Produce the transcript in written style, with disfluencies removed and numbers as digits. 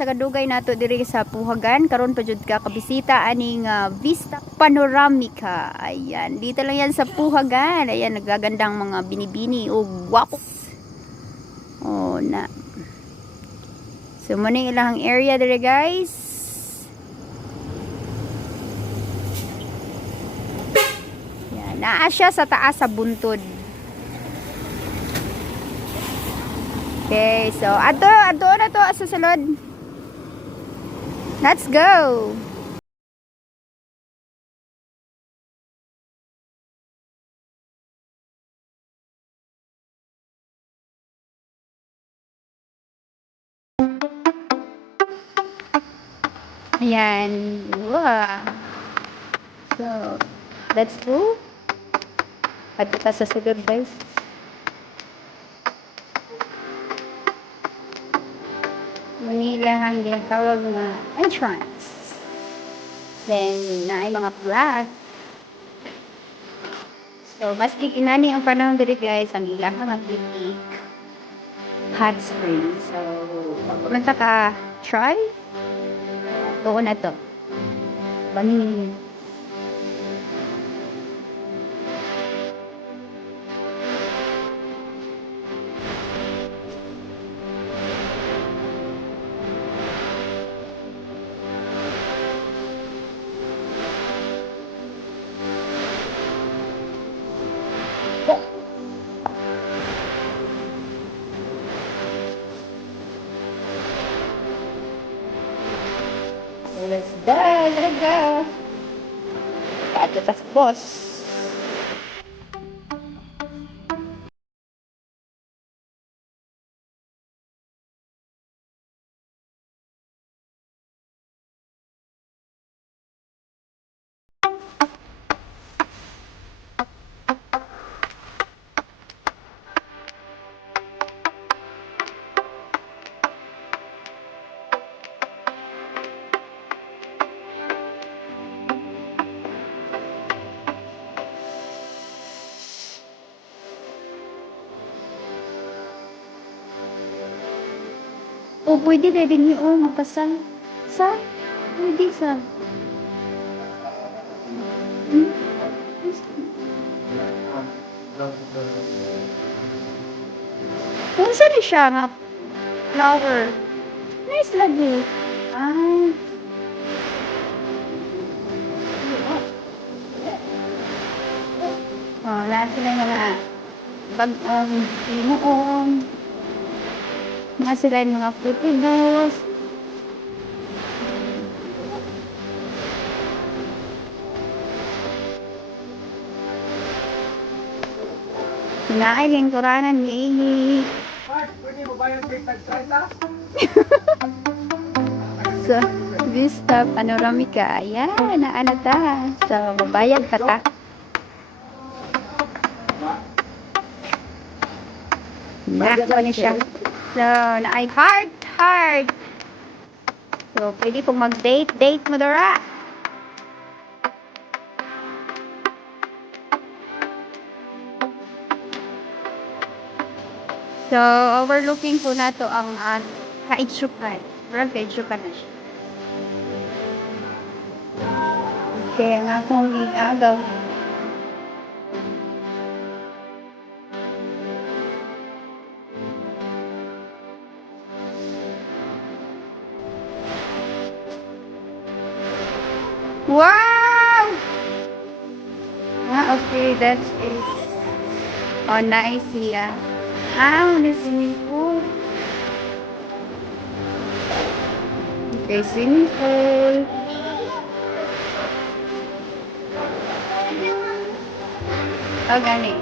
sa kadugay nato diri sa Puhagan karon pa jud ka kabisita aning Vista Panoramica. Ayan, dito lang yan sa Puhagan. Ayan, nagagandang mga binibini o gwapo. Oh, na. So muna ilang area diri guys. Yan, naa siya sa taas sa buntod. Okay, so ato na to sa sulod. Let's go. Ayan. Wow. So, let's go. Ato ta sa sulod guys. Manila ang ginatawag na entrance. Then, na ay mga flag. So, mas giginani ang panahon diri guys, ang ilang mga titik hot spring. So, kung ka try, doon na to. Bangin. Let's go! Let's go! Kato tas boss. O, pwede na din yung mapasal. Sa? Pwede sa. Hmm? Kung saan siya nga flower? Nice lagi. Ah. Oh, lahat sila yung mga bag-ong, limuong. Mga sila yung mga fruitibles. Sinaay yung kuranan ni Pwede mo ba yung tag-30? So, Vista Panoramica. Ayan, naana ta. So, mabayad pa ta. Nako ni siya. So, naay heart. So, pwede pong mag-date mo dara. So, overlooking po na to ang Kaitsukan. Parang Kaitsukan na siya. Okay, ang akong agaw. Wow! Okay, that's it. Oh, nice siya. The swimming pool. Okay, swimming pool. Oh, gani.